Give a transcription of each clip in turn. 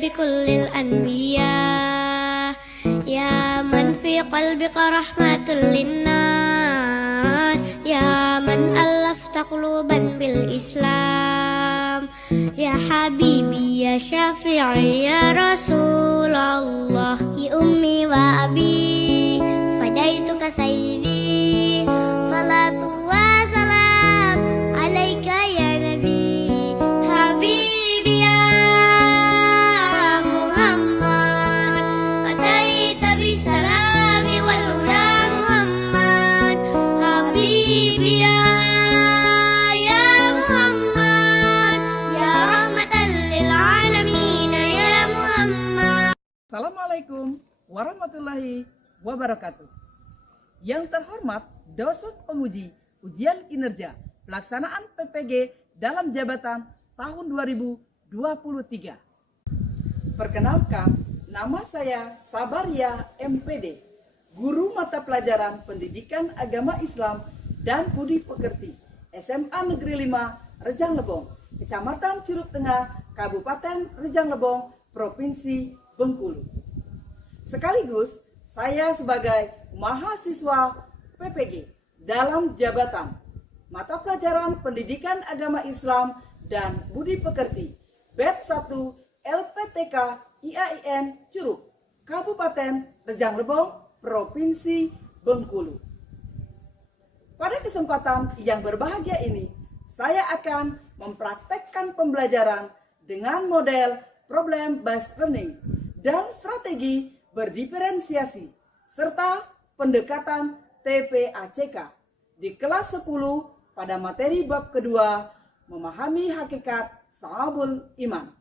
بكل الأنبياء يا من في قلبك رحمة للناس يا من ألفت قلوبا بالإسلام يا حبيبي يا شافعي يا رسول الله يا أمي وأبي فديتك سيدي صلاة وسلام عليك يا نبي حبيبي يا بالسلام والهدى محمد حبيبي يا محمد يا رحمة للعالمين يا محمد. Assalamualaikum warahmatullahi wabarakatuh. Yang terhormat dosen penguji ujian kinerja pelaksanaan PPG dalam jabatan tahun 2023. Perkenalkan, nama saya Sabaria MPD, Guru Mata Pelajaran Pendidikan Agama Islam dan Budi Pekerti, SMA Negeri 5, Rejang Lebong, Kecamatan Curug Tengah, Kabupaten Rejang Lebong, Provinsi Bengkulu. Sekaligus, saya sebagai mahasiswa PPG dalam jabatan Mata Pelajaran Pendidikan Agama Islam dan Budi Pekerti, Batch 1 LPTK IAIN Curug, Kabupaten Rejang Lebong, Provinsi Bengkulu. Pada kesempatan yang berbahagia ini, saya akan mempraktekkan pembelajaran dengan model problem based learning dan strategi berdiferensiasi serta pendekatan TPACK di kelas 10 pada materi bab kedua, memahami hakikat Syu'abul Iman.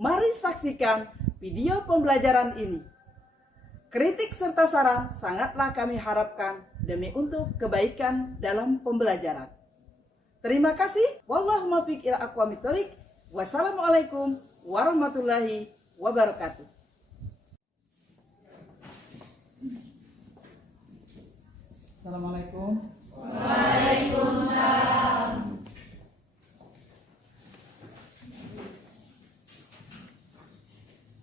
Mari saksikan video pembelajaran ini. Kritik serta saran sangatlah kami harapkan demi untuk kebaikan dalam pembelajaran. Terima kasih. Wallahu muwaffiq ila aqwamit thoriq. Wassalamualaikum warahmatullahi wabarakatuh. Assalamualaikum. Waalaikumsalam.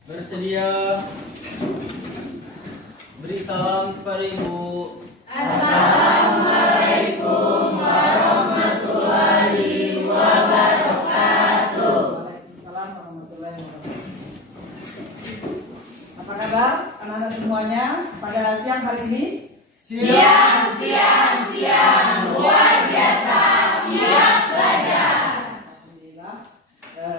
Bersedia beri salam kepada Ibu. Assalamualaikum warahmatullahi wabarakatuh. Waalaikumsalam warahmatullahi wabarakatuh. Apa kabar anak-anak semuanya pada siang hari ini? Siang, luar biasa, siap belajar. Alhamdulillah.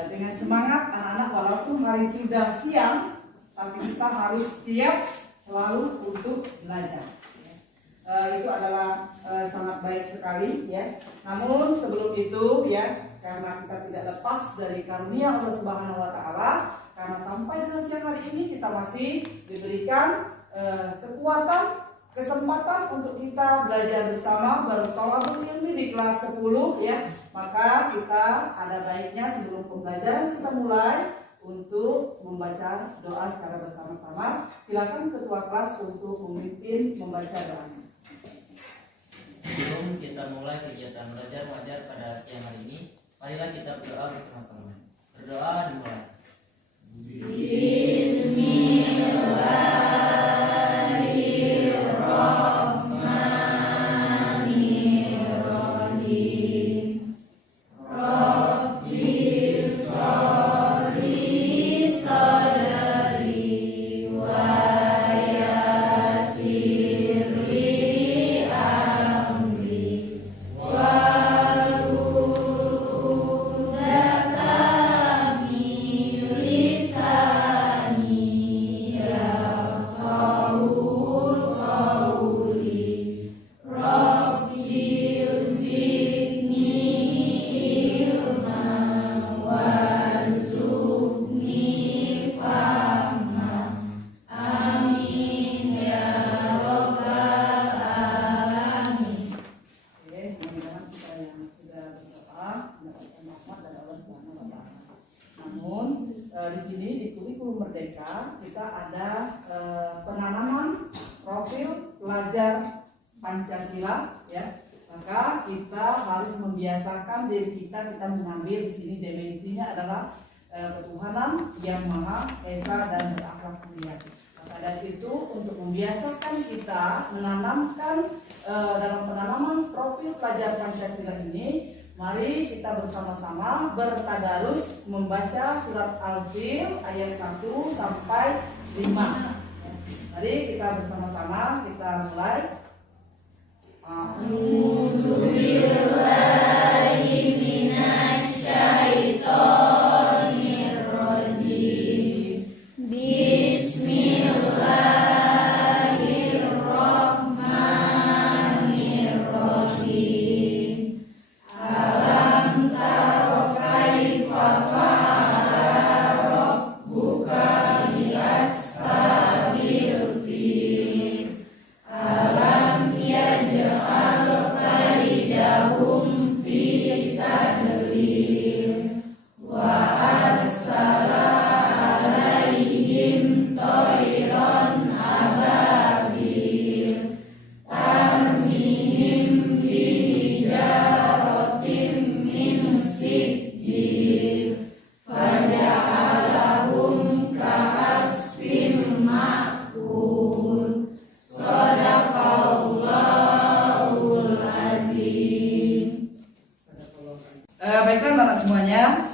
Dengan semangat anak-anak, walaupun hari sudah siang, tapi kita harus siap selalu untuk belajar. Itu adalah sangat baik sekali ya. Namun sebelum itu ya, karena kita tidak lepas dari karunia Allah Subhanahu wa taala, karena sampai dengan siang hari ini kita masih diberikan kekuatan, kesempatan untuk kita belajar bersama bertolabul ilmi di kelas 10 ya. Maka kita ada baiknya sebelum pembelajaran kita mulai untuk membaca doa secara bersama-sama. Silakan ketua kelas untuk memimpin membaca doanya. Sebelum kita mulai kegiatan belajar mengajar pada siang hari ini, marilah kita berdoa bersama-sama. Berdoa dimulai. ya, maka kita harus membiasakan diri kita mengambil di sini dimensinya adalah ketuhanan yang Maha Esa dan berakhlak mulia. Maka dari itu untuk membiasakan kita menanamkan dalam penanaman profil pelajar Pancasila ini, mari kita bersama-sama bertadarus membaca surat Al-Fil ayat 1 sampai 5. Mari kita bersama-sama kita mulai. A'udzubillahi minasyaitonirrajim. Bismillahirrahmanirrahim. Alam taro kaifa fa'ala rabbuka bi ashabil fil. Alam yaj'al kaidahum fi tadlil wa arsala alaihim tayran ababil tarmihim bihijaratin min sijil faja'alahum ka'asfin ma'kul. Shadaqallahul azim. Baiklah anak semuanya,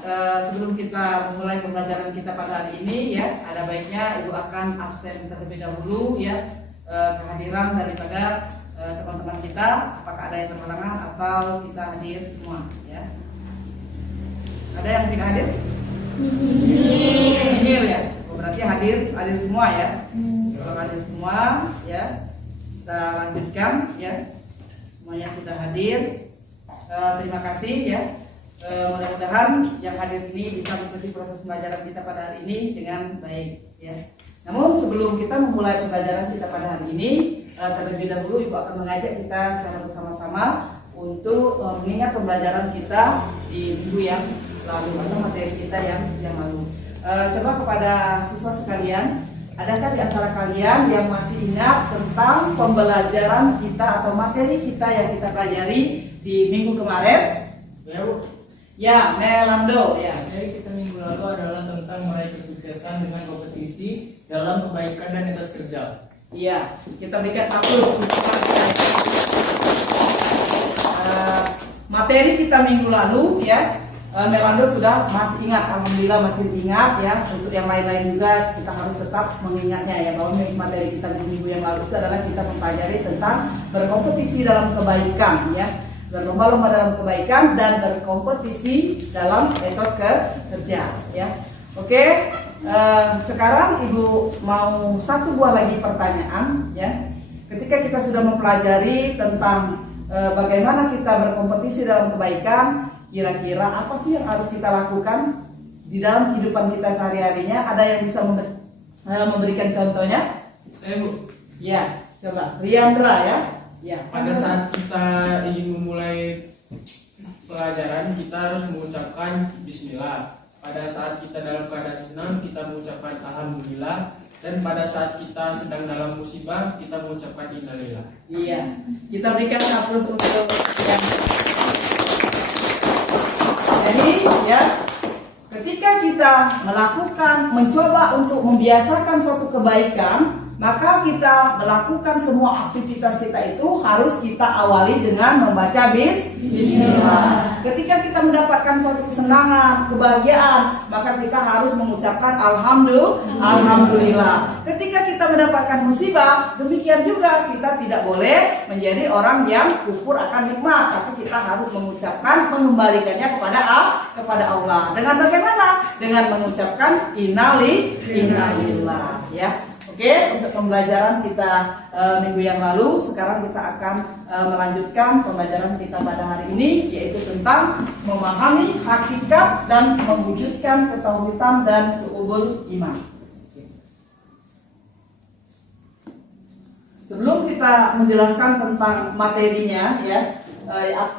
sebelum kita memulai pembelajaran kita pada hari ini ya, ada baiknya Ibu akan absen terlebih dahulu ya, kehadiran daripada teman-teman kita, apakah ada yang terhalangan atau kita hadir semua ya. Ada yang tidak hadir? Nihil ya. Oh, berarti hadir semua ya. Kalau hadir semua ya, kita lanjutkan ya. Semuanya sudah hadir. Terima kasih ya. Mudah-mudahan yang hadir ini bisa mengikuti proses pembelajaran kita pada hari ini dengan baik ya. Namun sebelum kita memulai pembelajaran kita pada hari ini, terlebih dahulu Ibu akan mengajak kita secara bersama-sama untuk mengingat pembelajaran kita di minggu yang lalu atau materi kita yang lalu. Coba kepada siswa sekalian, adakah di antara kalian yang masih ingat tentang pembelajaran kita atau materi kita yang kita pelajari di minggu kemarin? Ya, Melando ya. Materi kita minggu lalu adalah tentang meraih kesuksesan dengan kompetisi dalam kebaikan dan etos kerja. Iya, kita berikan aplaus. Materi kita minggu lalu ya, Melando sudah masih ingat, alhamdulillah masih ingat ya. Untuk yang lain-lain juga kita harus tetap mengingatnya ya, bahwa materi kita di minggu yang lalu itu adalah kita mempelajari tentang berkompetisi dalam kebaikan ya, berlomba-lomba dalam kebaikan dan berkompetisi dalam etos kerja ya. Oke, sekarang Ibu mau satu buah lagi pertanyaan ya. Ketika kita sudah mempelajari tentang bagaimana kita berkompetisi dalam kebaikan, kira-kira apa sih yang harus kita lakukan di dalam kehidupan kita sehari-harinya? Ada yang bisa memberikan contohnya? Saya Bu, Ya, coba Riandra ya. Ya. pada saat kita ingin memulai pelajaran kita harus mengucapkan Bismillah. Pada saat kita dalam keadaan senang kita mengucapkan Alhamdulillah. Dan pada saat kita sedang dalam musibah kita mengucapkan Innalillah. Iya, kita berikan aplaus untuk yang. Jadi ya, ketika kita mencoba untuk membiasakan suatu kebaikan, maka kita melakukan semua aktivitas kita itu harus kita awali dengan membaca Bismillah. Ketika kita mendapatkan suatu kesenangan, kebahagiaan, maka kita harus mengucapkan Alhamdulillah. Ketika kita mendapatkan musibah, demikian juga kita tidak boleh menjadi orang yang kufur akan nikmat, tapi kita harus mengucapkan, mengembalikannya kepada Allah. Dengan bagaimana? Dengan mengucapkan Innalillah ya. Oke, untuk pembelajaran kita minggu yang lalu, sekarang kita akan melanjutkan pembelajaran kita pada hari ini, yaitu tentang memahami hakikat dan mewujudkan ketauhidan dan su'ubul iman. Sebelum kita menjelaskan tentang materinya, ya,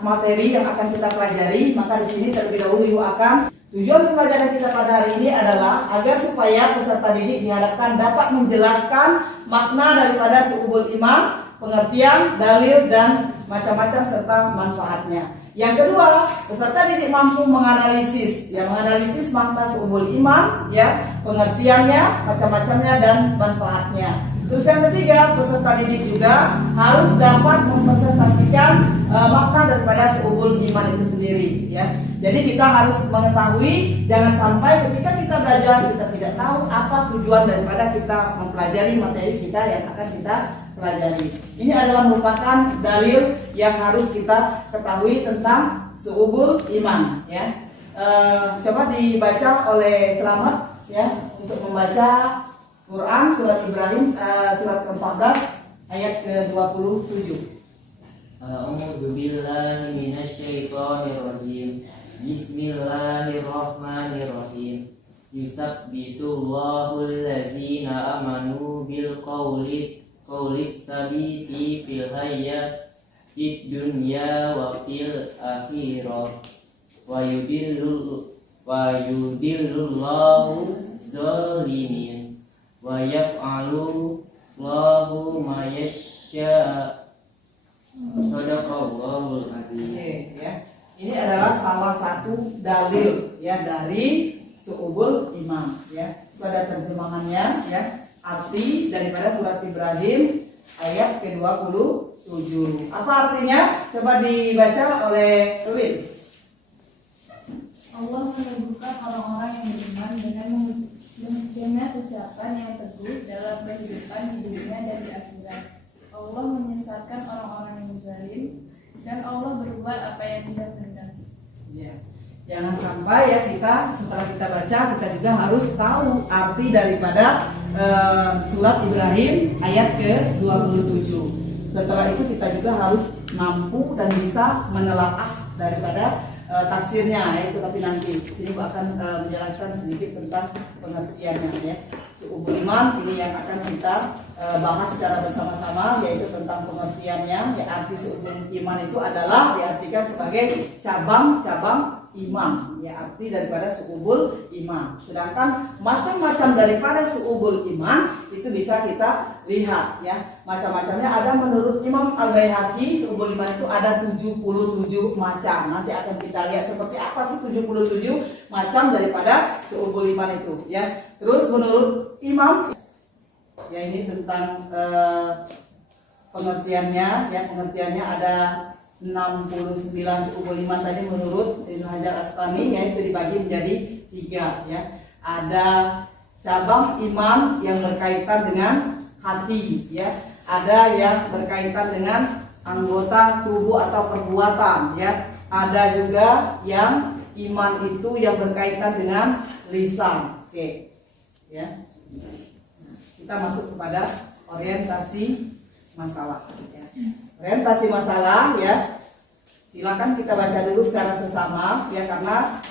materi yang akan kita pelajari, maka di sini terlebih dahulu Ibu akan tujuan pembelajaran kita pada hari ini adalah agar supaya peserta didik diharapkan dapat menjelaskan makna daripada su'ubul iman, pengertian, dalil dan macam-macam serta manfaatnya. Yang kedua, peserta didik mampu menganalisis, ya menganalisis makna seubul iman, ya pengertiannya, macam-macamnya dan manfaatnya. Terus yang ketiga, peserta didik juga harus dapat mempresentasikan makna daripada seubul iman itu sendiri, ya. Jadi kita harus mengetahui, jangan sampai ketika kita belajar kita tidak tahu apa tujuan daripada kita mempelajari materi kita yang akan kita pelajari. Ini adalah merupakan dalil yang harus kita ketahui tentang seubul iman, ya. Coba dibaca oleh Selamat, ya, untuk membaca Quran surat Ibrahim surat ke-14 ayat ke-27. A'udzu billahi minasyaitonir rajim. Bismillahirrahmanirrahim. Yusabbitullahu allazina amanu bil qaulis sabiti fil hayyatid dunya wa fil akhirah. Wa yudillullahu zalimin wa yaf'alu Allahu ma yasha. Shadaqallahul azim. Oke, ya. Ini adalah salah satu dalil, ya, dari seubul iman, ya. Itu ada terjemahannya, ya. Arti daripada surat Ibrahim ayat ke-27. Apa artinya? Coba dibaca oleh Ruin. Allah meneguhkan orang-orang yang beriman dengan ucapan yang teguh dalam kehidupan di dunia dan di akhirat. Allah menyesatkan orang-orang yang zalim dan Allah berbuat apa yang Dia kehendaki. Ya. Jangan sampai ya setelah kita baca kita juga harus tahu arti daripada surat Ibrahim ayat ke-27. Setelah itu kita juga harus mampu dan bisa menelaah daripada tafsirnya, yaitu tapi nanti sini akan menjelaskan sedikit tentang pengertiannya, ya. Seubul iman ini yang akan kita bahas secara bersama-sama, yaitu tentang pengertiannya. Ya, arti seubul iman itu adalah diartikan sebagai cabang-cabang iman, ya, arti daripada seubul iman. Sedangkan macam-macam daripada seubul iman itu bisa kita lihat, ya. Macam-macamnya ada menurut Imam Al-Baihaqi, seubul iman itu ada 77 macam. Nanti akan kita lihat seperti apa sih 77 macam daripada seubul iman itu, ya. Terus menurut Imam, ya, ini tentang pengertiannya, ya, pengertiannya ada 69 seubul iman tadi menurut Ibnu Hajar Asqalani, yaitu dibagi menjadi 3, ya. Ada cabang iman yang berkaitan dengan hati, ya. Ada yang berkaitan dengan anggota tubuh atau perbuatan, ya. Ada juga yang iman itu yang berkaitan dengan lisan. Oke. Ya. Kita masuk kepada orientasi masalah, ya. Orientasi masalah, ya. Silakan kita baca dulu secara sesama, ya, karena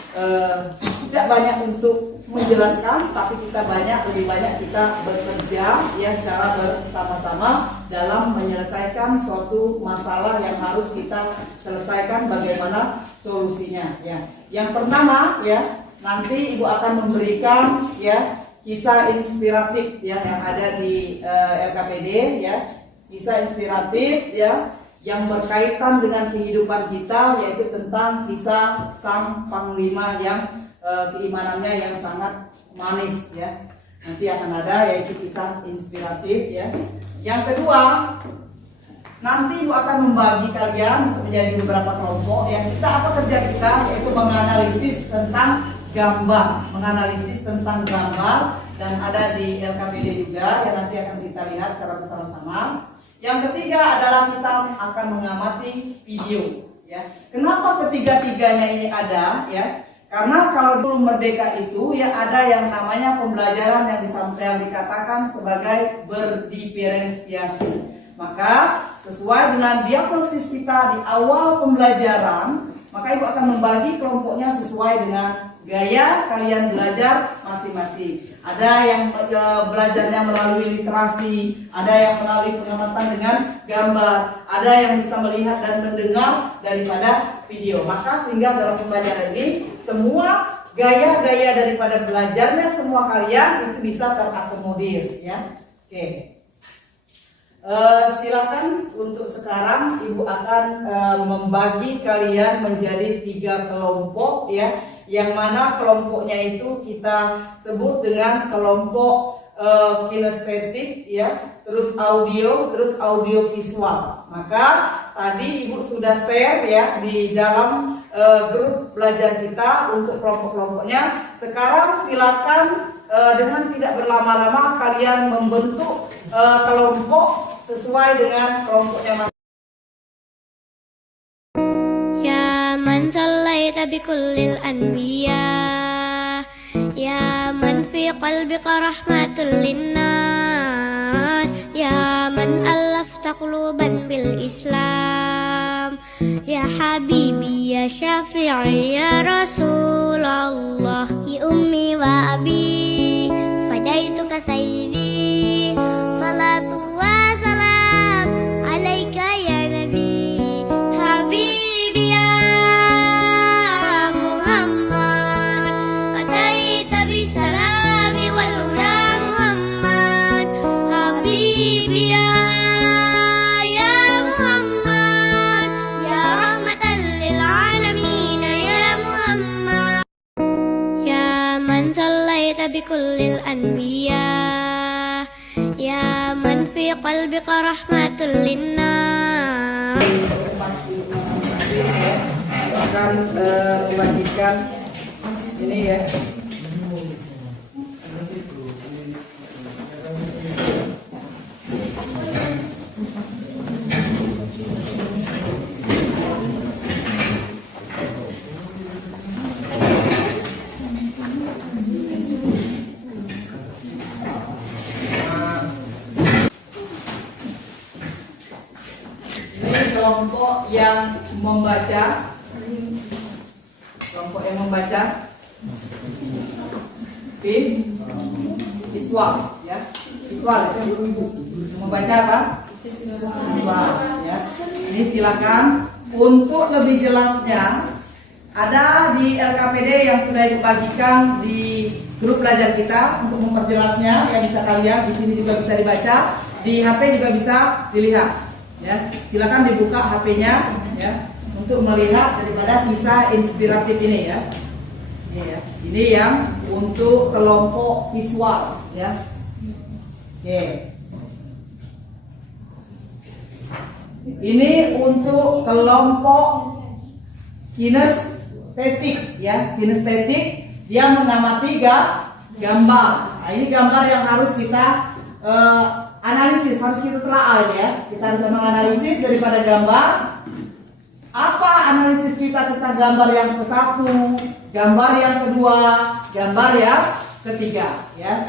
tidak banyak untuk menjelaskan, tapi lebih banyak kita bekerja, ya, secara bersama-sama dalam menyelesaikan suatu masalah yang harus kita selesaikan bagaimana solusinya, ya. Yang pertama, ya, nanti Ibu akan memberikan, ya, kisah inspiratif, ya, yang ada di LKPD, ya. Kisah inspiratif, ya, yang berkaitan dengan kehidupan kita, yaitu tentang kisah sang panglima yang keimanannya yang sangat manis, ya. Nanti akan ada yaitu kisah inspiratif, ya. Yang kedua, nanti Ibu akan membagi kalian untuk menjadi beberapa kelompok. Yang apa kerja kita, yaitu menganalisis tentang gambar, dan ada di LKPD juga, yang nanti akan kita lihat secara bersama-sama. Yang ketiga adalah kita akan mengamati video, ya. Kenapa ketiga-tiganya ini ada, ya? Karena kalau dulu merdeka itu, ya, ada yang namanya pembelajaran yang dikatakan sebagai berdiferensiasi. Maka sesuai dengan diagnosis kita di awal pembelajaran, maka Ibu akan membagi kelompoknya sesuai dengan gaya kalian belajar masing-masing. Ada yang belajarnya melalui literasi, ada yang melalui pengamatan dengan gambar, ada yang bisa melihat dan mendengar daripada video. Maka sehingga dalam pembelajaran ini semua gaya-gaya daripada belajarnya semua kalian itu bisa terakomodir, ya. Oke. Silakan untuk sekarang Ibu akan membagi kalian menjadi 3 kelompok ya, yang mana kelompoknya itu kita sebut dengan kelompok kinestetik ya, terus audio visual. Maka tadi Ibu sudah share ya di dalam grup belajar kita untuk kelompok-kelompoknya. Sekarang silakan dengan tidak berlama-lama kalian membentuk kelompok sesuai dengan kelompoknya. Ya man sallaita bi kullil anbiya, ya man fi qalbika rahmatul linnas, ya man allafta quluban bil Islam, ya habibi ya syafi'i ya Rasulullah, ya ummi wa abi fadaituka sayyidi, salatu wa salam alaika ya nabi, habibi ya Muhammad, ataita bisalami wal huda Muhammad, habibi ya Muhammad, ya rahmatan lil alamin ya Muhammad, ya man sallaita bi kullil anbiya, ya man fi qalbika rahmatul linnas. Akan membagikan ini ya. Kelompok yang membaca, visual ya, visual membaca apa? Visual ya. Ini silakan untuk lebih jelasnya ada di LKPD yang sudah dibagikan di grup belajar kita untuk memperjelasnya, yang bisa kalian di sini juga bisa dibaca, di HP juga bisa dilihat. Ya, silakan dibuka HP-nya ya untuk melihat daripada kisah inspiratif ini ya. Ini ya. Ini yang untuk kelompok visual ya. Oke. Ini untuk kelompok kinestetik ya. Kinestetik dia mengamati gambar. Nah, ini gambar yang harus kita analisis, harus kita telaah ya. Kita harus menganalisis daripada gambar. Apa analisis kita tentang gambar yang ke-1, gambar yang kedua, gambar yang ketiga ya.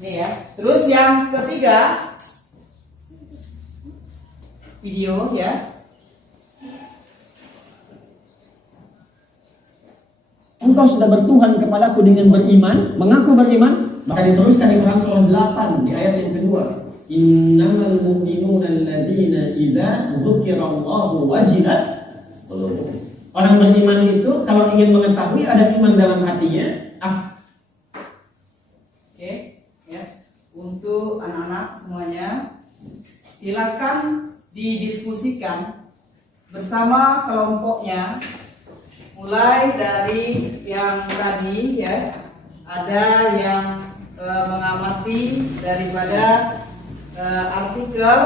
Ini ya. Terus yang ketiga video ya. Engkau sudah bertuhan kepadaku dengan beriman, mengaku beriman. Maka diteruskan di Quran surah 8 di ayat yang kedua. Innamal mu'minuna alladzina idza dzukirallahu wajilat qulubuhum. Orang beriman itu kalau ingin mengetahui ada iman dalam hatinya. Oke, ya. Untuk anak-anak semuanya, silakan didiskusikan bersama kelompoknya. Mulai dari yang tadi ya, ada yang mengamati daripada artikel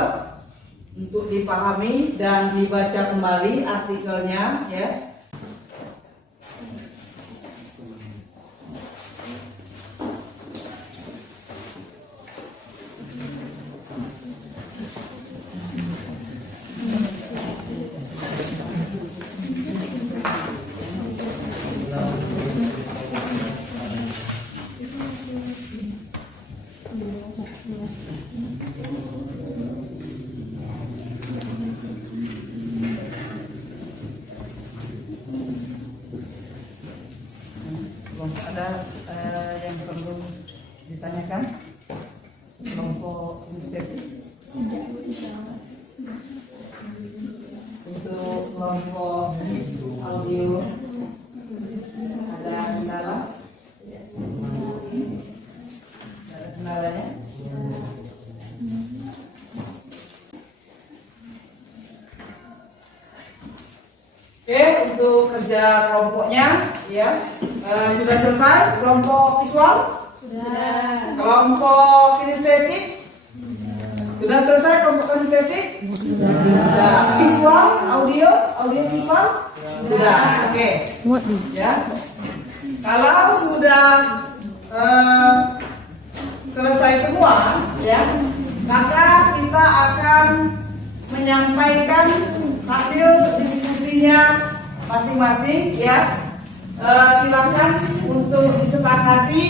untuk dipahami dan dibaca kembali artikelnya ya. Ada yang perlu ditanyakan? Kelompok estetik untuk kelompok audio ada kendala? Ada kendalanya? Oke, untuk kerja kelompoknya ya sudah selesai. Kelompok visual, Sudah. kelompok kinestetik, sudah selesai. Kelompok kinestetik, sudah. Visual, audio visual, sudah. Oke, ya. Kalau sudah selesai semua, ya, maka kita akan menyampaikan hasil diskusinya masing-masing, ya. Silakan untuk disepakati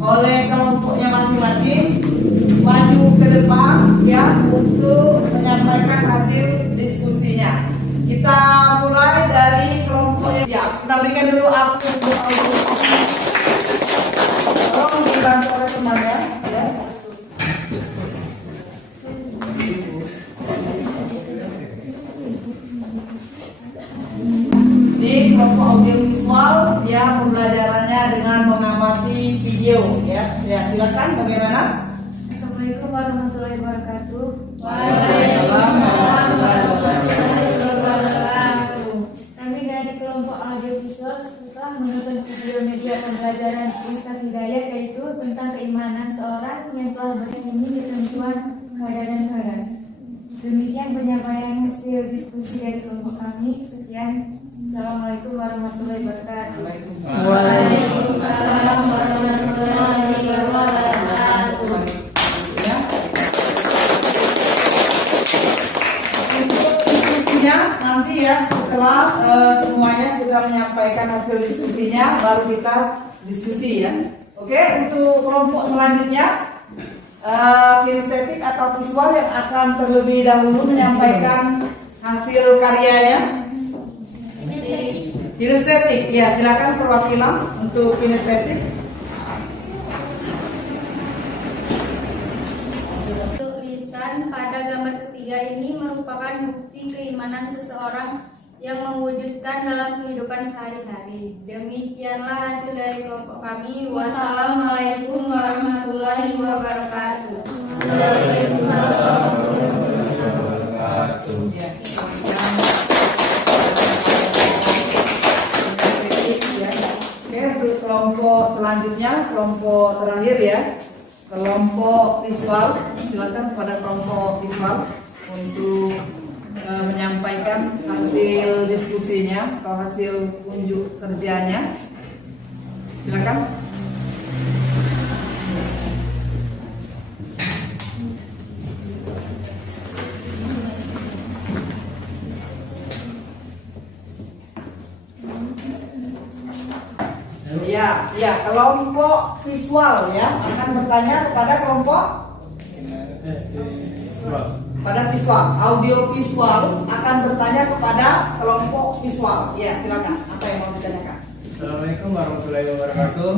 oleh kelompoknya masing-masing maju ke depan, ya, untuk menyampaikan hasil diskusinya. Kita mulai dari kelompok yang siap. Kita berikan dulu akun untuk audio. Tolong dibantu oleh temannya, ya. Ini kelompok audio visual, ya, pembelajarannya dengan mengamati video, ya. Ya, silakan bagaimana? Assalamualaikum warahmatullahi wabarakatuh. Waalaikumsalam warahmatullahi wabarakatuh. Kami dari kelompok audiovisual setelah menonton video media pembelajaran Ustaz Hidayat, yaitu tentang keimanan seorang yang telah berilmu ketentuan kadar dan kadar. Demikian penyampaian hasil diskusi dari kelompok kami. Sekian. Assalamualaikum warahmatullahi wabarakatuh. Waalaikumsalam warahmatullahi wabarakatuh. Ya. Untuk diskusinya nanti, ya, setelah semuanya sudah menyampaikan hasil diskusinya, baru kita diskusi, ya. Oke, untuk kelompok selanjutnya kinestetik atau visual yang akan terlebih dahulu menyampaikan hasil karyanya. Kinestetik, ya, silakan perwakilan untuk kinestetik. Untuk lisan pada gambar ketiga ini merupakan bukti keimanan seseorang yang mewujudkan dalam kehidupan sehari-hari. Demikianlah hasil dari kelompok kami. Wassalamualaikum warahmatullahi wabarakatuh. Waalaikumsalam warahmatullahi wabarakatuh. Ya, oke, untuk kelompok selanjutnya, kelompok terakhir, ya, kelompok visual. Silakan kepada kelompok visual untuk menyampaikan hasil diskusinya atau hasil unjuk kerjanya. Silakan. Ya, kelompok visual, ya, akan bertanya kepada kelompok visual. Audio visual akan bertanya kepada kelompok visual. Ya, silakan. Apa yang mau ditanyakan? Assalamualaikum warahmatullahi wabarakatuh.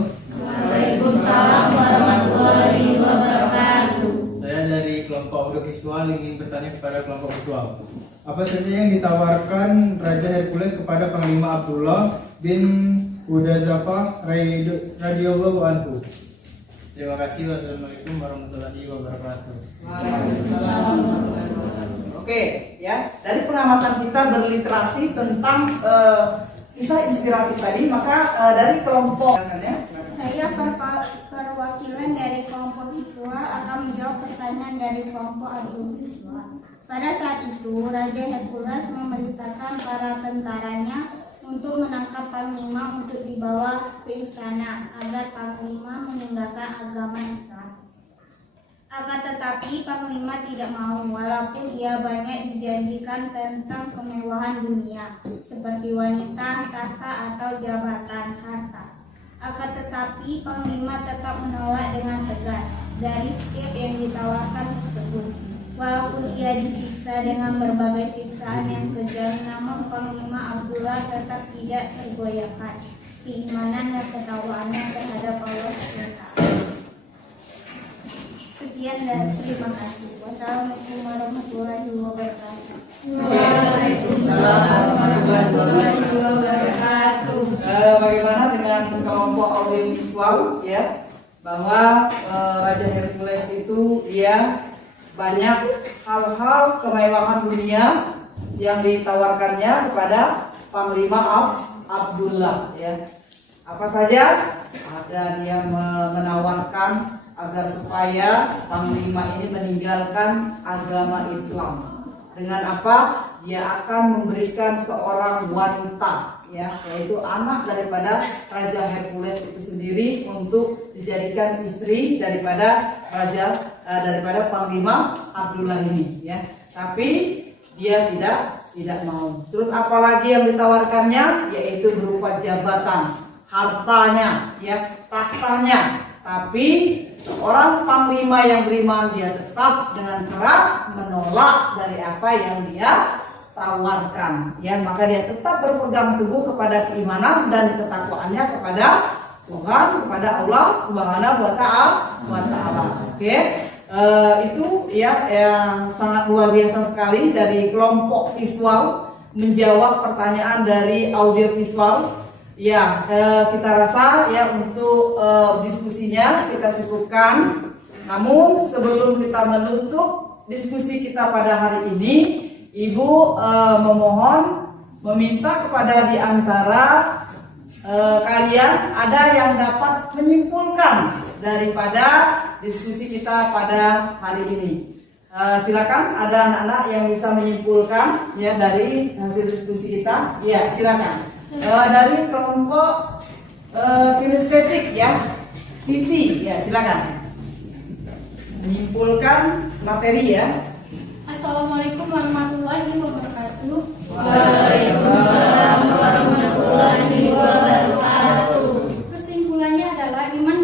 Waalaikumsalam warahmatullahi wabarakatuh. Saya dari kelompok audiovisual ingin bertanya kepada kelompok visual. Apa saja yang ditawarkan Raja Hercules kepada Panglima Abdullah bin Hudzafah radhiyallahu anhu? Terima kasih. Wassalamualaikum warahmatullahi wabarakatuh. Waalaikumsalam. Oke, ya, dari pengamatan kita berliterasi tentang kisah inspiratif tadi, maka dari kelompok, ya. Saya perwakilan dari kelompok visual akan menjawab pertanyaan dari kelompok audiovisual. Pada saat itu, Raja Hercules memerintahkan para tentaranya untuk menangkap Panglima untuk dibawa ke istana agar Panglima meninggalkan agama Islam. Akan tetapi Panglima tidak mau, walaupun ia banyak dijanjikan tentang kemewahan dunia seperti wanita, tahta atau jabatan harta. Akan tetapi Panglima tetap menolak dengan tegas dari setiap yang ditawarkan tersebut. Walaupun ia disiksa dengan berbagai siksaan yang kejam, namun Panglima Abdullah tetap tidak tergoyahkan keimanan dan ketakwaannya terhadap Allah SWT. Sekian dan terima kasih. Wassalamualaikum warahmatullahi wabarakatuh. Waalaikumsalam warahmatullahi wabarakatuh. Bagaimana dengan kelompok audiovisual, ya, bahwa Raja Hercules itu dia banyak hal-hal kemewahan dunia yang ditawarkannya kepada Panglima Abdullah ya. Apa saja? Ada dia menawarkan agar supaya Panglima ini meninggalkan agama Islam. Dengan apa? Dia akan memberikan seorang wanita ya, yaitu anak daripada Raja Hercules itu sendiri untuk dijadikan istri daripada daripada Panglima Abdullah ini ya. Tapi dia tidak mau. Terus apalagi yang ditawarkannya, yaitu berupa jabatan, hartanya, ya, tahtanya. Tapi seorang panglima yang beriman dia tetap dengan keras menolak dari apa yang dia tawarkan. Ya, maka dia tetap berpegang teguh kepada keimanan dan ketakwaannya kepada Tuhan, kepada Allah Subhanahu wa Ta'ala. Oke. Itu ya yang sangat luar biasa sekali dari kelompok visual menjawab pertanyaan dari audio visual. Ya, kita rasa ya untuk diskusinya kita cukupkan. Namun sebelum kita menutup diskusi kita pada hari ini, Ibu memohon meminta kepada di antara kalian ada yang dapat menyimpulkan daripada diskusi kita pada hari ini. Silakan, ada anak-anak yang bisa menyimpulkan ya dari hasil diskusi kita. Ya, silakan. Dari kelompok kinestetik ya, Siti, ya silakan menyimpulkan materi ya. Assalamualaikum warahmatullahi wabarakatuh. Waalaikumsalam warahmatullahi wabarakatuh. Kesimpulannya adalah iman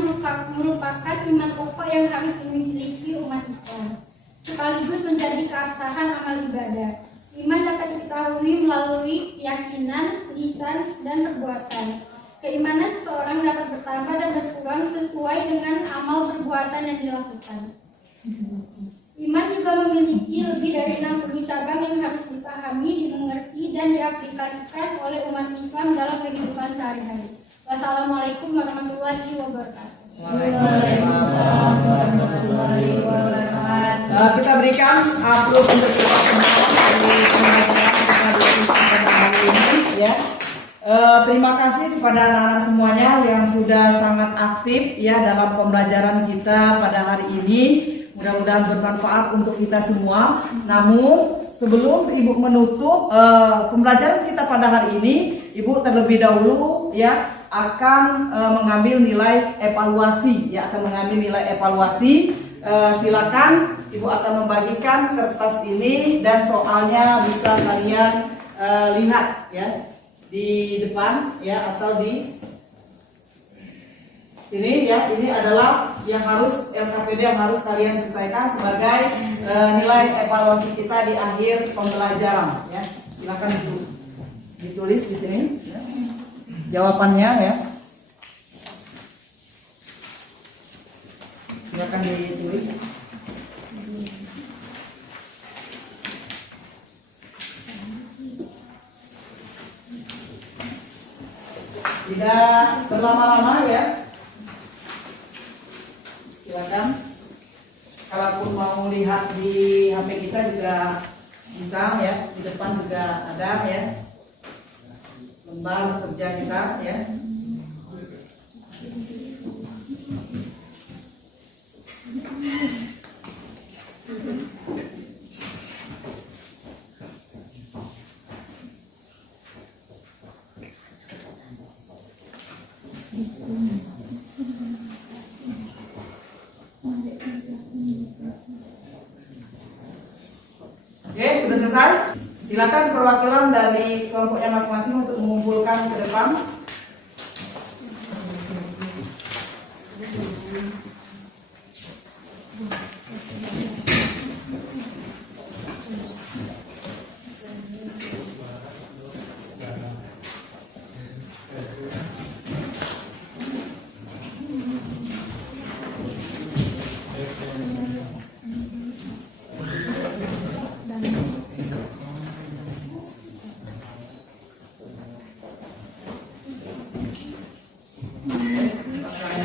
merupakan iman pokok yang harus dimiliki umat Islam, sekaligus menjadi keabsahan amal ibadah. Iman dapat diketahui melalui keyakinan, lisan, dan perbuatan. Keimanan seseorang dapat bertambah dan berkurang sesuai dengan amal perbuatan yang dilakukan. Iman juga memiliki lebih dari 60 cabang yang harus dipahami, dimengerti, dan diaplikasikan oleh umat Islam dalam kehidupan sehari-hari. Wassalamualaikum warahmatullahi wabarakatuh. Waalaikumsalam warahmatullahi wabarakatuh. Kita berikan aplaus untuk kita hari ini ya. Terima kasih kepada anak-anak semuanya yang sudah sangat aktif ya dalam pembelajaran kita pada hari ini. Mudah-mudahan bermanfaat untuk kita semua. Namun sebelum Ibu menutup pembelajaran kita pada hari ini, Ibu terlebih dahulu ya akan mengambil nilai evaluasi ya, akan mengambil nilai evaluasi. Silakan Ibu akan membagikan kertas ini dan soalnya bisa kalian lihat ya di depan ya atau di sini ya. Ini adalah yang harus LKPD yang harus kalian selesaikan sebagai nilai evaluasi kita di akhir pembelajaran ya. Silakan ditulis di sini ya, jawabannya ya. Silakan ditulis. Tidak berlama-lama ya. Silakan. Kalaupun mau lihat di HP kita juga bisa ya. Di depan juga ada ya lembar kerja kita ya. Oke, sudah selesai. Silakan perwakilan dari kelompoknya masing-masing untuk mengumpulkan ke depan.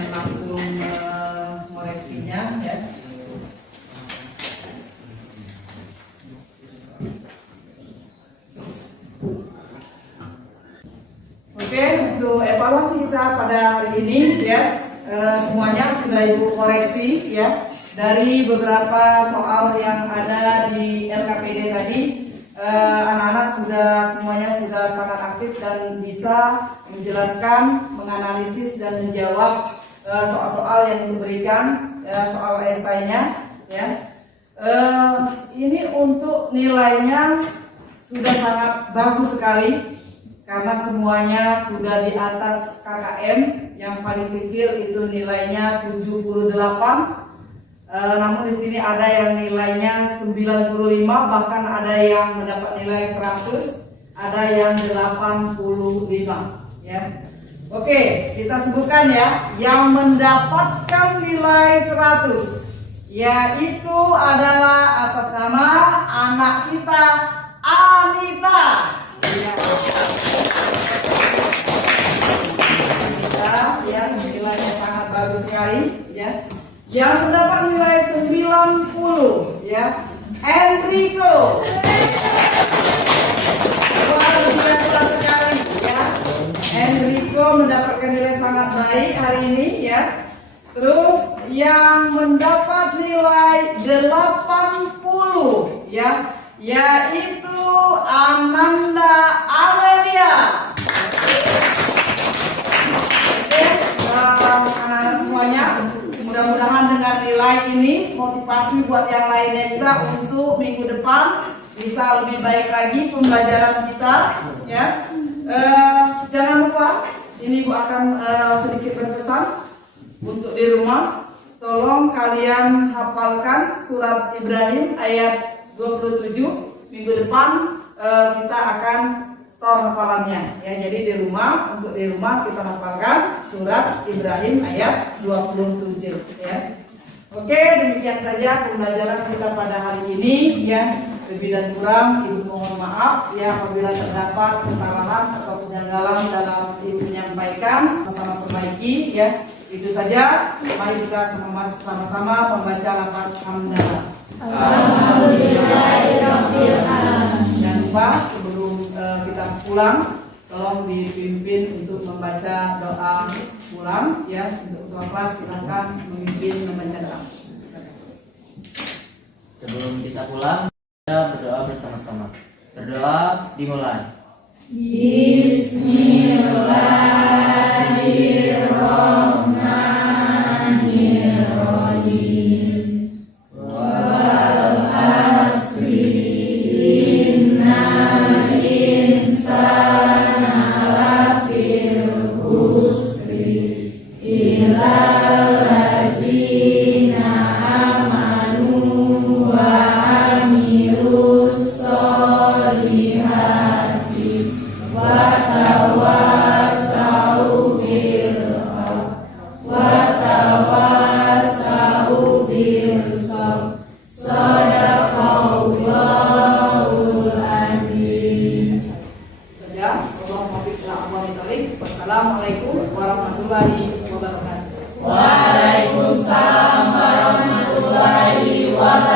Langsung untuk evaluasi kita pada hari ini ya, semuanya sudah Ibu koreksi ya dari beberapa soal yang ada di LKPD tadi. Anak-anak semuanya sudah sangat aktif dan bisa menjelaskan, menganalisis dan menjawab soal-soal yang diberikan, soal esainya ya. Ini untuk nilainya sudah sangat bagus sekali karena semuanya sudah di atas KKM. Yang paling kecil itu nilainya 78. Namun di sini ada yang nilainya 95, bahkan ada yang mendapat nilai 100, ada yang 85 ya. Oke, kita sebutkan ya, yang mendapatkan nilai 100 yaitu adalah atas nama anak kita Anita ya. Yang nilainya sangat bagus sekali ya. Yang mendapat nilai 90 ya, Enrico. Luar biasa sekali ya. Enrico mendapatkan nilai sangat baik hari ini ya. Terus yang mendapat nilai 80 ya, yaitu Ananda Amelia. Anak-anak semuanya, mudah-mudahan dengan nilai ini motivasi buat yang lainnya juga untuk minggu depan bisa lebih baik lagi pembelajaran kita ya. Jangan lupa ini Bu akan sedikit berpesan untuk di rumah, tolong kalian hafalkan surat Ibrahim ayat 27. Minggu depan kita akan store hafalannya ya. Jadi di rumah, untuk di rumah kita hafalkan surat Ibrahim ayat 27 ya. Oke, demikian saja pembelajaran kita pada hari ini ya. Lebih dan kurang Ibu mohon maaf ya apabila terdapat kesalahan atau kejanggalan dalam Ibu menyampaikan, sama-sama perbaiki ya. Itu saja, mari kita sama-sama membaca lafaz hamdalah. Alhamdulillahirobbilalamin. Jangan lupa sebelum kita pulang, tolong dipimpin untuk membaca doa pulang ya. Untuk ketua kelas silakan memimpin membaca doa. Sebelum kita pulang, kita berdoa bersama-sama. Berdoa dimulai. Bismillahirrahmanirrahim. Wal asri innal insana lafil khusri illal ladzina amanu wa amilus solihati wa tawasau bil haq wa tawasau bil sabr. Shadaqallahul azim. Saja, Wassalamualaikum warahmatullahi wabarakatuh. Waalaikumsalam warahmatullahi wabarakatuh.